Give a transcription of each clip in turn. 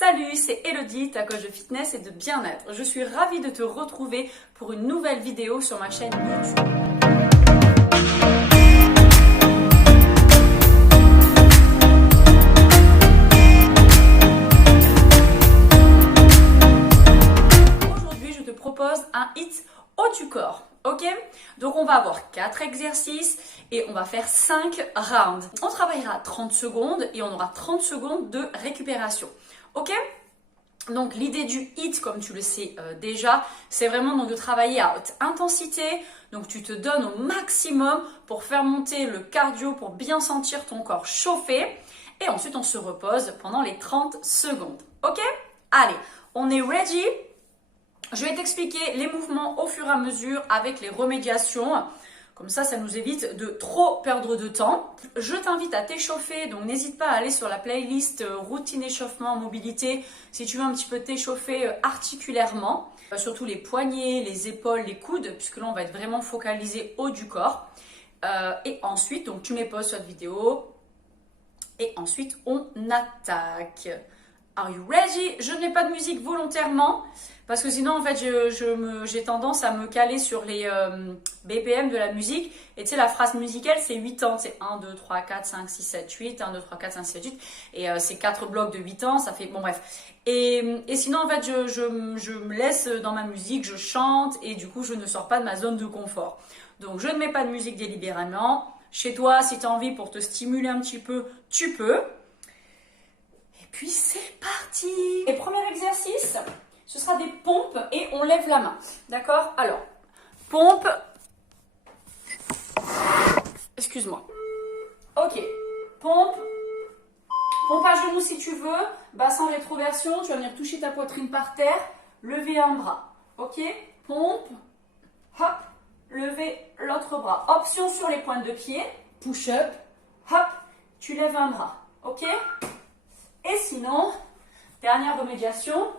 Salut, c'est Elodie, ta coach de fitness et de bien-être. Je suis ravie de te retrouver pour une nouvelle vidéo sur ma chaîne YouTube. Aujourd'hui, je te propose un HIIT haut du corps. Ok, donc on va avoir 4 exercices et on va faire 5 rounds. On travaillera 30 secondes et on aura 30 secondes de récupération. Ok, donc l'idée du HIIT, comme tu le sais déjà, c'est vraiment donc de travailler à haute intensité. Donc tu te donnes au maximum pour faire monter le cardio, pour bien sentir ton corps chauffer. Et ensuite on se repose pendant les 30 secondes. Ok, allez, on est ready. Je vais t'expliquer les mouvements au fur et à mesure avec les remédiations. Comme ça nous évite de trop perdre de temps. Je t'invite à t'échauffer, donc n'hésite pas à aller sur la playlist routine échauffement mobilité si tu veux un petit peu t'échauffer articulairement. Surtout les poignets, les épaules, les coudes, puisque là on va être vraiment focalisé haut du corps. Et ensuite, donc tu mets pause sur cette vidéo. Et ensuite on attaque. Are you ready? Je ne mets pas de musique volontairement parce que sinon en fait j'ai tendance à me caler sur les BPM de la musique. Et tu sais, la phrase musicale c'est 8 temps, c'est 1, 2, 3, 4, 5, 6, 7, 8, 1, 2, 3, 4, 5, 6, 7, 8 et c'est 4 blocs de 8 temps, ça fait, bon bref. Et sinon en fait je me laisse dans ma musique, je chante et du coup je ne sors pas de ma zone de confort. Donc je ne mets pas de musique délibérément. Chez toi, si tu as envie pour te stimuler un petit peu, tu peux. Puis c'est parti! Et premier exercice, ce sera des pompes et on lève la main. D'accord? Alors, pompe. Excuse-moi. Ok. Pompe. Pompe à genoux si tu veux. Bassin rétroversion. Tu vas venir toucher ta poitrine par terre. Lever un bras. Ok? Pompe. Hop. Lever l'autre bras. Option sur les pointes de pied. Push-up. Hop. Tu lèves un bras. Ok? Et sinon, dernière remédiation,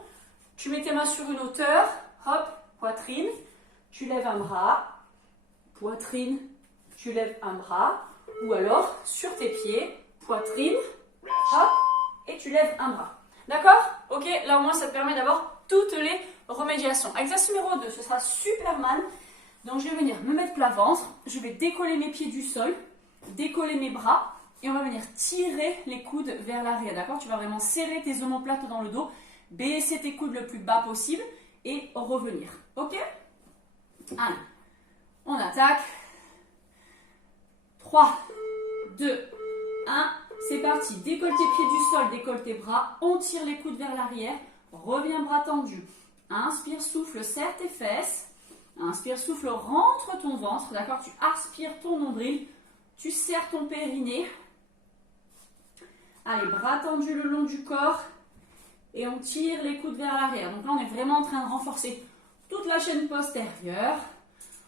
tu mets tes mains sur une hauteur, hop, poitrine, tu lèves un bras, poitrine, tu lèves un bras, ou alors sur tes pieds, poitrine, hop, et tu lèves un bras. D'accord? Ok, là au moins ça te permet d'avoir toutes les remédiations. Exercice numéro 2, ce sera Superman. Donc je vais venir me mettre plat ventre, je vais décoller mes pieds du sol, décoller mes bras, et on va venir tirer les coudes vers l'arrière, d'accord? Tu vas vraiment serrer tes omoplates dans le dos, baisser tes coudes le plus bas possible et revenir, ok? Allez, on attaque. 3, 2, 1, c'est parti. Décolle tes pieds du sol, décolle tes bras, on tire les coudes vers l'arrière, reviens bras tendus. Inspire, souffle, serre tes fesses. Inspire, souffle, rentre ton ventre, d'accord? Tu aspires ton nombril, tu serres ton périnée. Allez, bras tendus le long du corps et on tire les coudes vers l'arrière. Donc là, on est vraiment en train de renforcer toute la chaîne postérieure,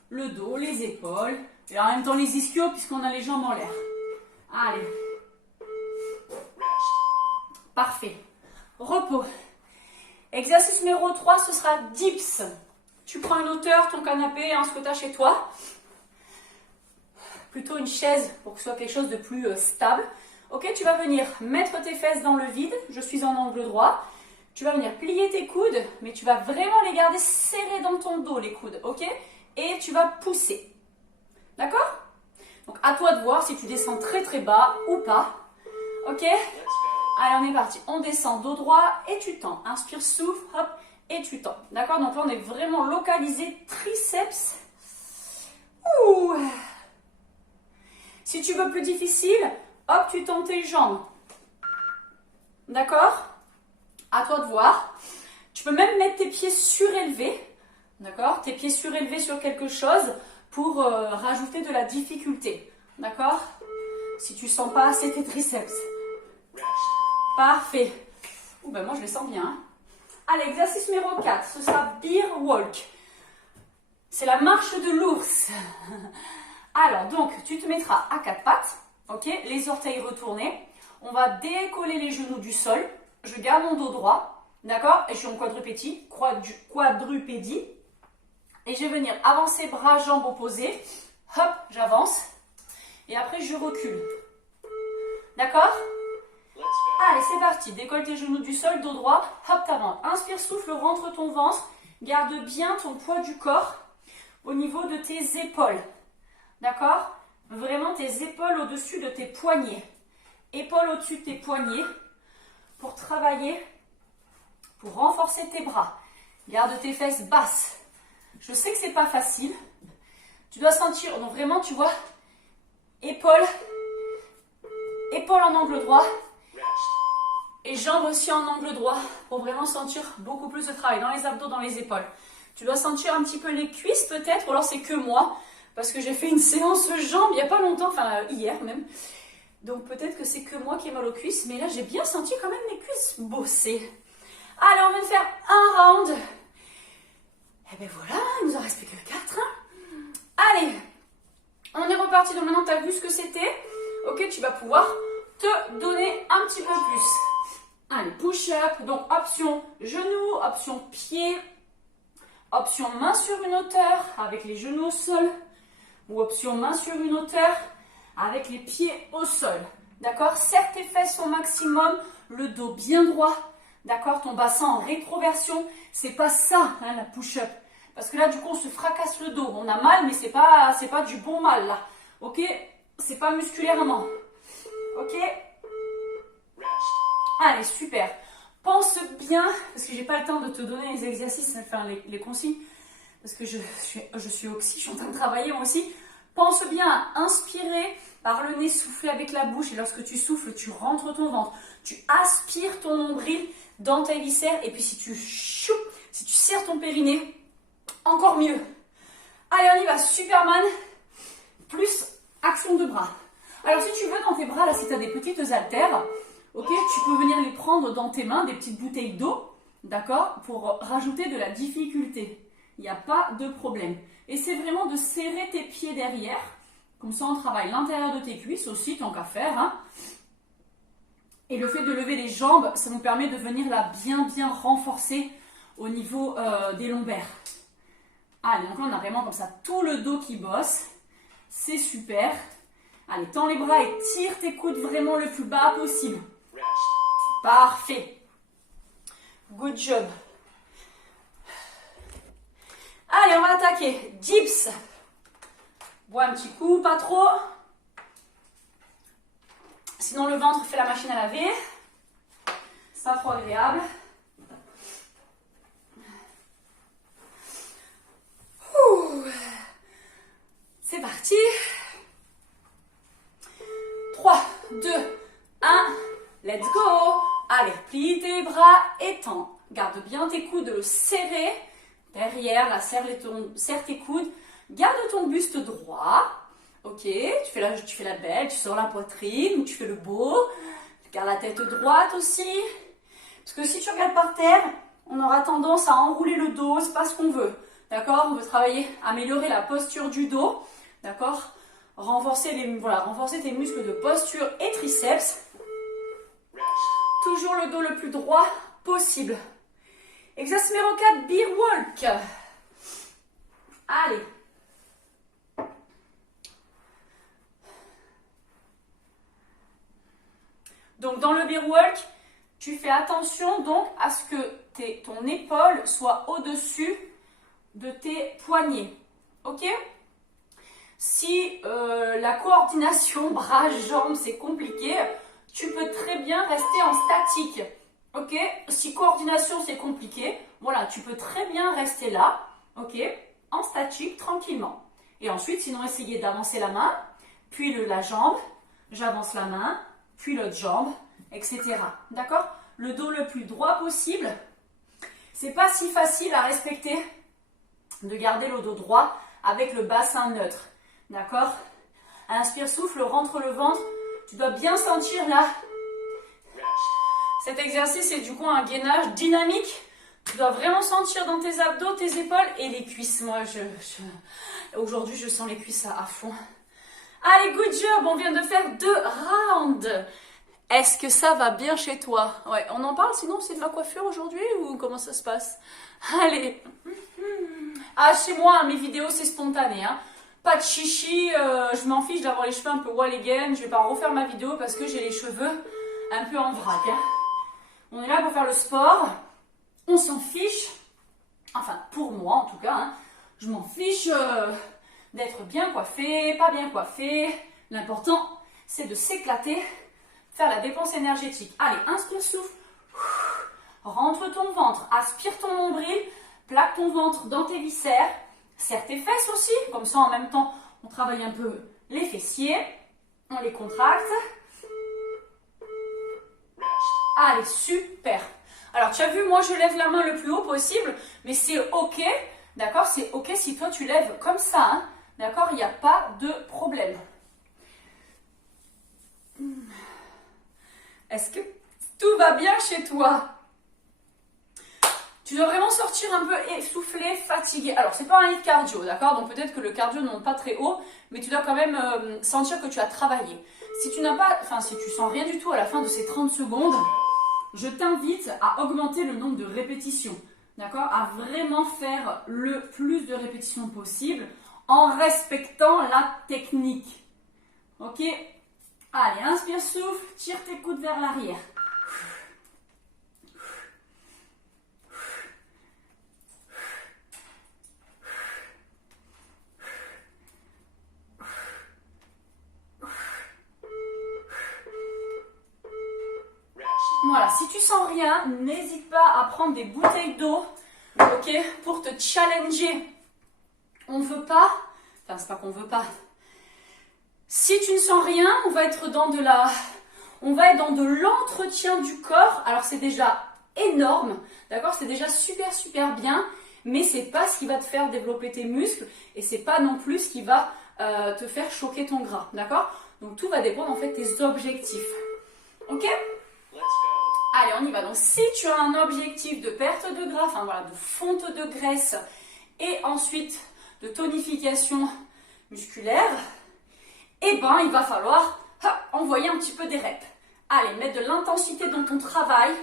le dos, les épaules et en même temps les ischios puisqu'on a les jambes en l'air. Allez. Parfait. Repos. Exercice numéro 3, ce sera dips. Tu prends une hauteur, ton canapé, ce que tu as chez toi. Plutôt une chaise pour que ce soit quelque chose de plus stable. Ok, tu vas venir mettre tes fesses dans le vide. Je suis en angle droit. Tu vas venir plier tes coudes, mais tu vas vraiment les garder serrés dans ton dos, les coudes. Ok? Et tu vas pousser. D'accord? Donc, à toi de voir si tu descends très très bas ou pas. Ok? Allez, on est parti. On descend dos droit et tu tends. Inspire, souffle, hop, et tu tends. D'accord? Donc là, on est vraiment localisé triceps. Ouh! Si tu veux plus difficile, hop, tu tends tes jambes. D'accord? À toi de voir. Tu peux même mettre tes pieds surélevés. D'accord? Tes pieds surélevés sur quelque chose pour rajouter de la difficulté. D'accord? Si tu sens pas assez tes triceps. Parfait. Ouh, ben moi je les sens bien. Allez, exercice numéro 4. Ce sera Bear Walk. C'est la marche de l'ours. Alors, donc, tu te mettras à 4 pattes. Ok, les orteils retournés. On va décoller les genoux du sol. Je garde mon dos droit. D'accord? Et je suis en quadrupédie. Quadrupédie. Et je vais venir avancer bras, jambes opposés. Hop, j'avance. Et après, je recule. D'accord? Allez, c'est parti. Décolle tes genoux du sol, dos droit. Hop, t'avances. Inspire, souffle, rentre ton ventre. Garde bien ton poids du corps au niveau de tes épaules. D'accord? Vraiment tes épaules au-dessus de tes poignets. Épaules au-dessus de tes poignets pour travailler, pour renforcer tes bras. Garde tes fesses basses. Je sais que c'est pas facile. Tu dois sentir, donc vraiment, tu vois, épaules en angle droit et jambes aussi en angle droit pour vraiment sentir beaucoup plus de travail dans les abdos, dans les épaules. Tu dois sentir un petit peu les cuisses peut-être, ou alors c'est que moi, parce que j'ai fait une séance jambes il n'y a pas longtemps, enfin hier même. Donc peut-être que c'est que moi qui ai mal aux cuisses, mais là j'ai bien senti quand même mes cuisses bosser. Allez, on vient de faire un round. Et ben voilà, il nous en reste plus que 4. Allez, on est reparti. Donc maintenant tu as vu ce que c'était. Ok, tu vas pouvoir te donner un petit peu plus. Allez, push-up. Donc option genou, option pied, option main sur une hauteur avec les genoux au sol. Ou option main sur une hauteur avec les pieds au sol. D'accord? Serre tes fesses au maximum, le dos bien droit. D'accord? Ton bassin en rétroversion. C'est pas ça, hein, la push-up. Parce que là, du coup, on se fracasse le dos. On a mal, mais c'est pas du bon mal, là. Ok? C'est pas musculairement. Ok? Allez, super. Pense bien, parce que j'ai pas le temps de te donner les exercices, enfin les consignes, parce que je suis oxy, je suis en train de travailler moi aussi. Pense bien à inspirer par le nez, souffler avec la bouche, et lorsque tu souffles, tu rentres ton ventre. Tu aspires ton nombril dans tes viscères, et puis si tu serres ton périnée, encore mieux. Allez, on y va, Superman, plus action de bras. Alors si tu veux, dans tes bras, là, si tu as des petites haltères, ok, tu peux venir les prendre dans tes mains, des petites bouteilles d'eau, d'accord, pour rajouter de la difficulté. Il n'y a pas de problème. Et c'est vraiment de serrer tes pieds derrière, comme ça on travaille l'intérieur de tes cuisses aussi, tant qu'à faire, hein. Et le fait de lever les jambes, ça nous permet de venir là bien renforcer au niveau des lombaires. Allez, donc là on a vraiment comme ça tout le dos qui bosse. C'est super. Allez, tends les bras et tire tes coudes vraiment le plus bas possible. Parfait. Good job. Allez, on va attaquer. Dips. Bois un petit coup, pas trop. Sinon le ventre fait la machine à laver. C'est pas trop agréable. C'est parti. 3, 2, 1, let's go. Allez, plie tes bras, étends. Garde bien tes coudes serrés. Derrière, là, serre tes coudes. Garde ton buste droit. Ok, tu fais la belle, tu sors la poitrine, ou tu fais le beau. Tu gardes la tête droite aussi. Parce que si tu regardes par terre, on aura tendance à enrouler le dos, c'est pas ce qu'on veut. D'accord? On veut travailler, améliorer la posture du dos. D'accord? Renforcer tes muscles de posture et triceps. Toujours le dos le plus droit possible. Exercice numéro 4, beer walk. Allez. Donc dans le beer walk, tu fais attention donc à ce que ton épaule soit au-dessus de tes poignets. Ok? Si la coordination bras-jambes c'est compliqué, tu peux très bien rester en statique. Ok? Si coordination c'est compliqué, voilà, tu peux très bien rester là, ok? En statique, tranquillement. Et ensuite, sinon, essayer d'avancer la main, puis la jambe, j'avance la main, puis l'autre jambe, etc. D'accord? Le dos le plus droit possible. C'est pas si facile à respecter de garder le dos droit avec le bassin neutre. D'accord? Inspire, souffle, rentre le ventre. Tu dois bien sentir là. Cet exercice est du coup un gainage dynamique. Tu dois vraiment sentir dans tes abdos, tes épaules et les cuisses. Moi, aujourd'hui, je sens les cuisses à fond. Allez, good job. On vient de faire 2 rounds. Est-ce que ça va bien chez toi? Ouais, on en parle, sinon c'est de la coiffure aujourd'hui ou comment ça se passe? Allez. Ah, chez moi, mes vidéos, c'est spontané, hein. Pas de chichi, je m'en fiche d'avoir les cheveux un peu wall again. Je vais pas refaire ma vidéo parce que j'ai les cheveux un peu en vrac. Hein. On est là pour faire le sport. On s'en fiche. Enfin, pour moi en tout cas. Hein, je m'en fiche d'être bien coiffé, pas bien coiffé. L'important, c'est de s'éclater, faire la dépense énergétique. Allez, inspire, souffle. Rentre ton ventre, aspire ton nombril, plaque ton ventre dans tes viscères. Serre tes fesses aussi, comme ça en même temps, on travaille un peu les fessiers. On les contracte. Allez, super. Alors, tu as vu, moi, je lève la main le plus haut possible, mais c'est OK, d'accord? C'est OK si toi, tu lèves comme ça, hein, d'accord? Il n'y a pas de problème. Est-ce que tout va bien chez toi? Tu dois vraiment sortir un peu essoufflé, fatigué. Alors, c'est pas un hit cardio, d'accord? Donc, peut-être que le cardio ne monte pas très haut, mais tu dois quand même sentir que tu as travaillé. Si tu n'as pas, si tu sens rien du tout à la fin de ces 30 secondes, je t'invite à augmenter le nombre de répétitions, d'accord? À vraiment faire le plus de répétitions possible en respectant la technique. Ok? Allez, inspire, souffle, tire tes coudes vers l'arrière. Voilà, si tu sens rien, n'hésite pas à prendre des bouteilles d'eau, ok, pour te challenger. On ne veut pas, c'est pas qu'on veut pas. Si tu ne sens rien, on va être dans de l'entretien du corps. Alors c'est déjà énorme, d'accord, c'est déjà super super bien, mais c'est pas ce qui va te faire développer tes muscles et c'est pas non plus ce qui va te faire choquer ton gras, d'accord. Donc tout va dépendre en fait de tes objectifs, ok. Allez, on y va. Donc, si tu as un objectif de perte de gras, de fonte de graisse et ensuite de tonification musculaire, eh ben, il va falloir envoyer un petit peu des reps. Allez, mettre de l'intensité dans ton travail.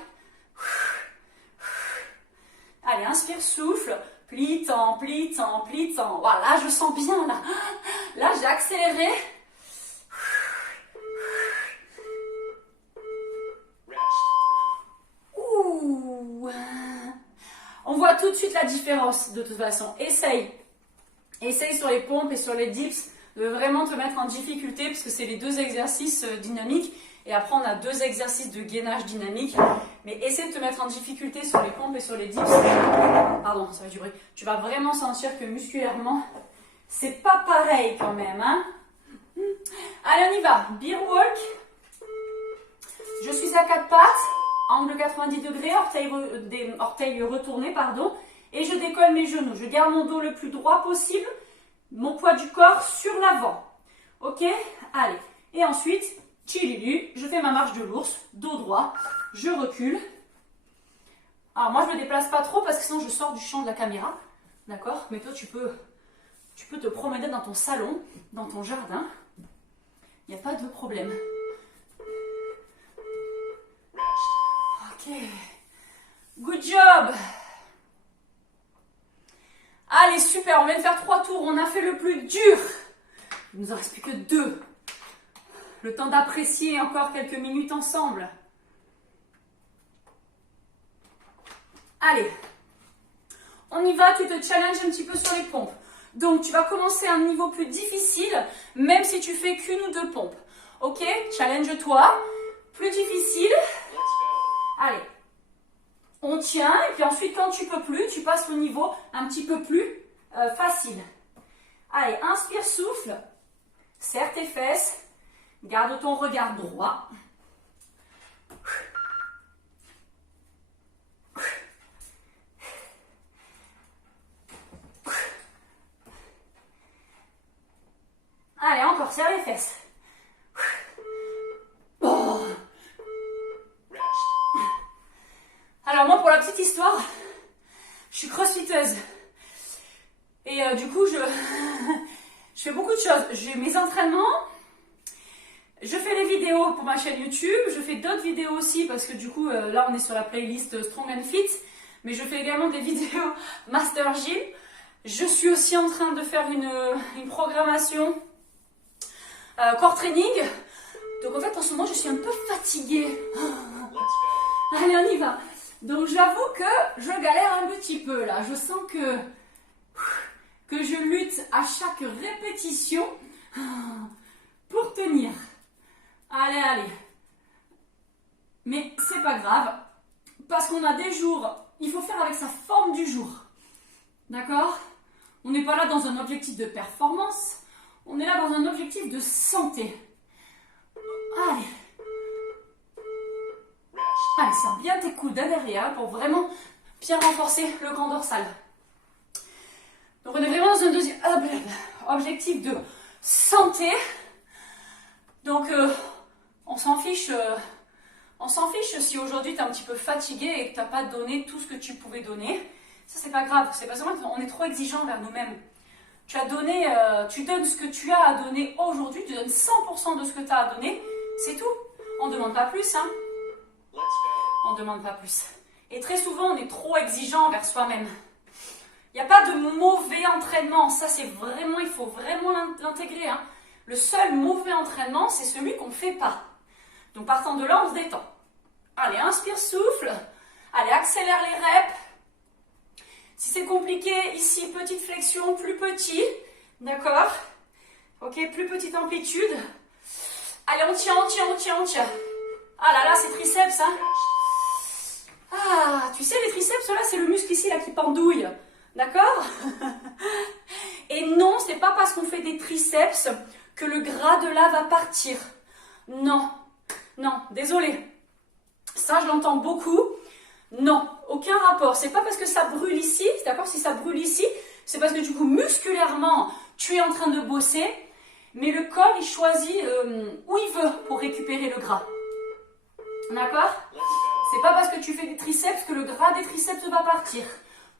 Allez, inspire, souffle. Plie, tends, plie, tends, plie, tends. Voilà, je sens bien là. Là, j'ai accéléré. On voit tout de suite la différence de toute façon. Essaye sur les pompes et sur les dips de vraiment te mettre en difficulté parce que c'est les deux exercices dynamiques et après on a deux exercices de gainage dynamique. Mais essaie de te mettre en difficulté sur les pompes et sur les dips. Pardon, ça va du bruit. Tu vas vraiment sentir que musculairement, c'est pas pareil quand même. Hein. Allez, on y va. Bear walk. Je suis à quatre pattes. Angle 90 degrés, orteils retournés, pardon. Et je décolle mes genoux. Je garde mon dos le plus droit possible. Mon poids du corps sur l'avant. Ok? Allez. Et ensuite, chililu, je fais ma marche de l'ours, dos droit. Je recule. Alors moi, je ne me déplace pas trop parce que sinon je sors du champ de la caméra. D'accord? Mais toi, tu peux te promener dans ton salon, dans ton jardin. Il n'y a pas de problème. Ok, good job. Allez, super, on vient de faire 3 tours, on a fait le plus dur. Il nous en reste plus que 2. Le temps d'apprécier encore quelques minutes ensemble. Allez, on y va, tu te challenges un petit peu sur les pompes. Donc, tu vas commencer à un niveau plus difficile, même si tu fais qu'une ou 2 pompes. Ok, challenge-toi, plus difficile. Allez, on tient et puis ensuite quand tu peux plus, tu passes au niveau un petit peu plus facile. Allez, inspire, souffle, serre tes fesses, garde ton regard droit. Allez, encore, serre les fesses. Alors moi, pour la petite histoire, je suis crossfiteuse. Et du coup, je fais beaucoup de choses. J'ai mes entraînements, je fais les vidéos pour ma chaîne YouTube, je fais d'autres vidéos aussi parce que du coup, là, on est sur la playlist Strong and Fit. Mais je fais également des vidéos Master Gym. Je suis aussi en train de faire une programmation core training. Donc en fait, en ce moment, je suis un peu fatiguée. Allez, on y va. Donc j'avoue que je galère un petit peu là. Je sens que je lutte à chaque répétition pour tenir. Allez, allez. Mais c'est pas grave, parce qu'on a des jours, il faut faire avec sa forme du jour. D'accord? On n'est pas là dans un objectif de performance, on est là dans un objectif de santé. Allez. Allez, serre bien tes coudes derrière pour vraiment bien renforcer le grand dorsal. Donc on est vraiment dans un deuxième objectif de santé. Donc on s'en fiche si aujourd'hui tu es un petit peu fatigué et que tu n'as pas donné tout ce que tu pouvais donner. Ça c'est pas grave, c'est pas seulement qu'on est trop exigeant envers nous-mêmes. Tu donnes ce que tu as à donner aujourd'hui, tu donnes 100% de ce que tu as à donner, c'est tout. On ne demande pas plus, hein. On ne demande pas plus. Et très souvent on est trop exigeant envers soi-même. Il n'y a pas de mauvais entraînement, ça c'est vraiment, il faut vraiment l'intégrer, hein. Le seul mauvais entraînement, c'est celui qu'on ne fait pas. Donc partant de là, on se détend. Allez, inspire, souffle. Allez, accélère les reps. Si c'est compliqué, ici, petite flexion, plus petit. D'accord? Ok, plus petite amplitude. Allez, on tient. Ah là là, c'est triceps, hein. Ah, tu sais, les triceps, là, c'est le muscle ici, là, qui pendouille. D'accord? Et non, c'est pas parce qu'on fait des triceps que le gras de là va partir. Non, désolé. Ça, je l'entends beaucoup. Non, aucun rapport. C'est pas parce que ça brûle ici, d'accord? Si ça brûle ici, c'est parce que du coup, musculairement, tu es en train de bosser, mais le corps, il choisit où il veut pour récupérer le gras. D'accord? C'est pas parce que tu fais des triceps que le gras des triceps va partir.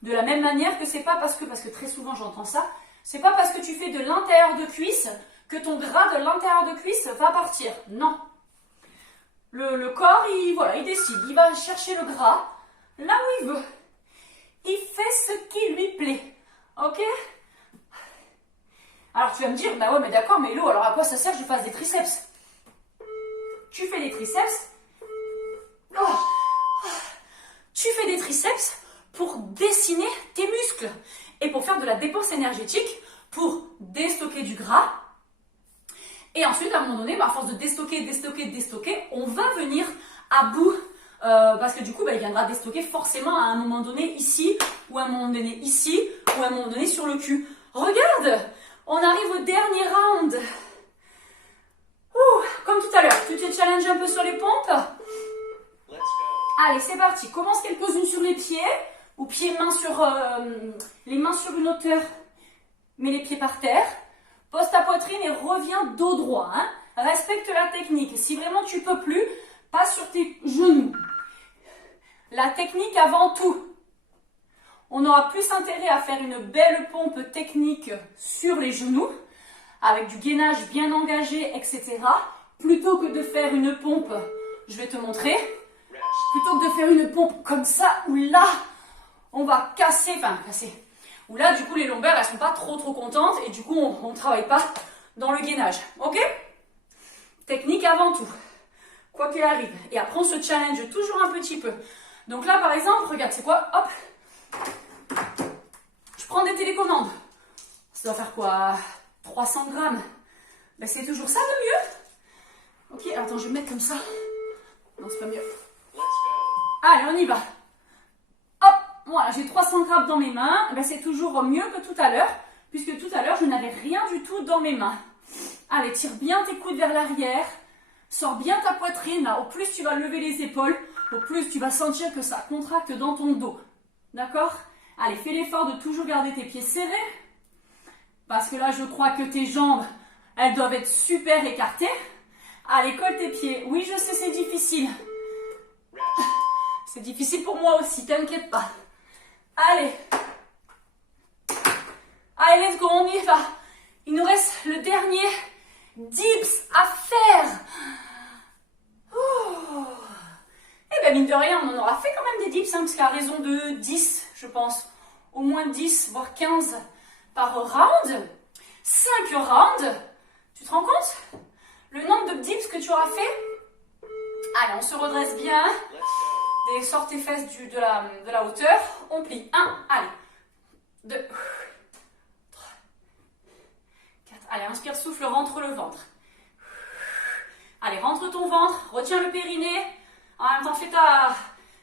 De la même manière que c'est pas parce que très souvent j'entends ça, c'est pas parce que tu fais de l'intérieur de cuisse que ton gras de l'intérieur de cuisse va partir. Non. Le corps, il décide. Il va chercher le gras là où il veut. Il fait ce qui lui plaît. Ok? Alors tu vas me dire, bah ouais, mais d'accord, mais Lo, alors à quoi ça sert que je fasse des triceps? Tu fais des triceps. Tu fais des triceps pour dessiner tes muscles et pour faire de la dépense énergétique, pour déstocker du gras. Et ensuite, à un moment donné, à force de déstocker, on va venir à bout, parce que du coup, il viendra déstocker forcément à un moment donné ici, ou à un moment donné ici, ou à un moment donné sur le cul. Regarde, on arrive au dernier round. Comme tout à l'heure, tu te challenges un peu sur les pompes. Allez, c'est parti. Commence quelques-unes sur les pieds, ou les mains sur une hauteur, mets les pieds par terre. Pose ta poitrine et reviens dos droit. Hein. Respecte la technique. Si vraiment tu peux plus, passe sur tes genoux. La technique avant tout. On aura plus intérêt à faire une belle pompe technique sur les genoux, avec du gainage bien engagé, etc. Plutôt que de faire une pompe, je vais te montrer, plutôt que de faire une pompe comme ça, où là, on va casser, où là, du coup, les lombaires, elles sont pas trop contentes, et du coup, on ne travaille pas dans le gainage. Ok? Technique avant tout, quoi qu'il arrive. Et après, on se challenge toujours un petit peu. Donc là, par exemple, regarde, c'est quoi? Hop! Je prends des télécommandes. Ça doit faire quoi? 300 grammes. C'est toujours ça de mieux. Ok, attends, je vais me mettre comme ça. Non, c'est pas mieux. Allez, on y va. Hop, voilà, j'ai 300 grammes dans mes mains. C'est toujours mieux que tout à l'heure, puisque tout à l'heure, je n'avais rien du tout dans mes mains. Allez, tire bien tes coudes vers l'arrière. Sors bien ta poitrine. Là. Au plus tu vas lever les épaules, au plus tu vas sentir que ça contracte dans ton dos. D'accord? Allez, fais l'effort de toujours garder tes pieds serrés. Parce que là, je crois que tes jambes, elles doivent être super écartées. Allez, colle tes pieds. Oui, je sais, c'est difficile. C'est difficile pour moi aussi, t'inquiète pas. Allez. Allez, let's go, on y va. Il nous reste le dernier dips à faire. Mine de rien, on en aura fait quand même des dips, parce qu'à raison de 10, je pense, au moins 10, voire 15 par round. 5 rounds. Tu te rends compte? le nombre de dips que tu auras fait. Allez, on se redresse bien. Sors tes fesses de la hauteur. On plie. 1, allez. 2, 3, 4. Allez, inspire, souffle, rentre le ventre. Allez, rentre ton ventre, retiens le périnée. En même temps,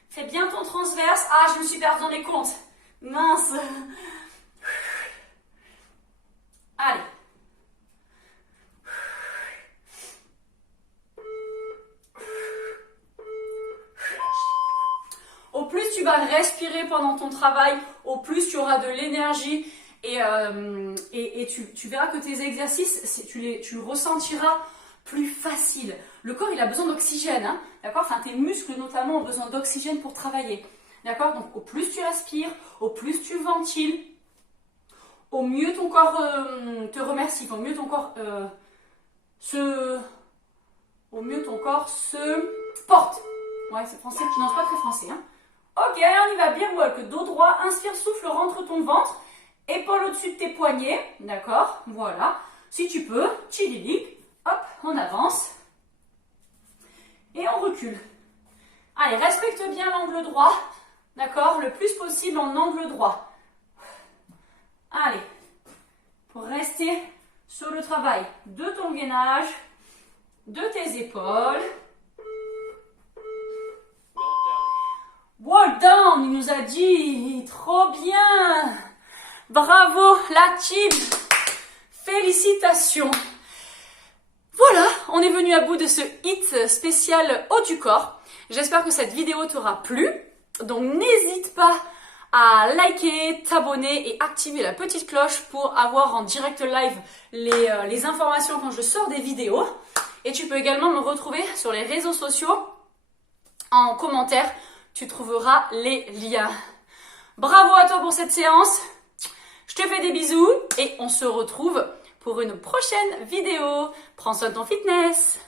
fais bien ton transverse. Ah, je me suis perdue dans les comptes. Mince. Allez. Au plus tu vas respirer pendant ton travail, au plus tu auras de l'énergie et tu verras que tes exercices, tu le ressentiras plus facile. Le corps, il a besoin d'oxygène, hein, d'accord? Enfin, tes muscles notamment ont besoin d'oxygène pour travailler, d'accord? Donc, au plus tu aspires, au plus tu ventiles, au mieux ton corps te remercie, au mieux ton corps se porte. Ouais, c'est français, non, c'est pas très français, hein. Ok, on y va, bien walk, dos droit, inspire, souffle, rentre ton ventre, épaule au-dessus de tes poignets, d'accord? Voilà, si tu peux, chili, hop, on avance, et on recule. Allez, respecte bien l'angle droit, d'accord? Le plus possible en angle droit. Allez, pour rester sur le travail de ton gainage, de tes épaules. Well done, il nous a dit, trop bien, bravo la team, félicitations. Voilà, on est venu à bout de ce hit spécial haut du corps. J'espère que cette vidéo t'aura plu, donc n'hésite pas à liker, t'abonner et activer la petite cloche pour avoir en direct live les informations quand je sors des vidéos. Et tu peux également me retrouver sur les réseaux sociaux en commentaire. Tu trouveras les liens. Bravo à toi pour cette séance. Je te fais des bisous et on se retrouve pour une prochaine vidéo. Prends soin de ton fitness.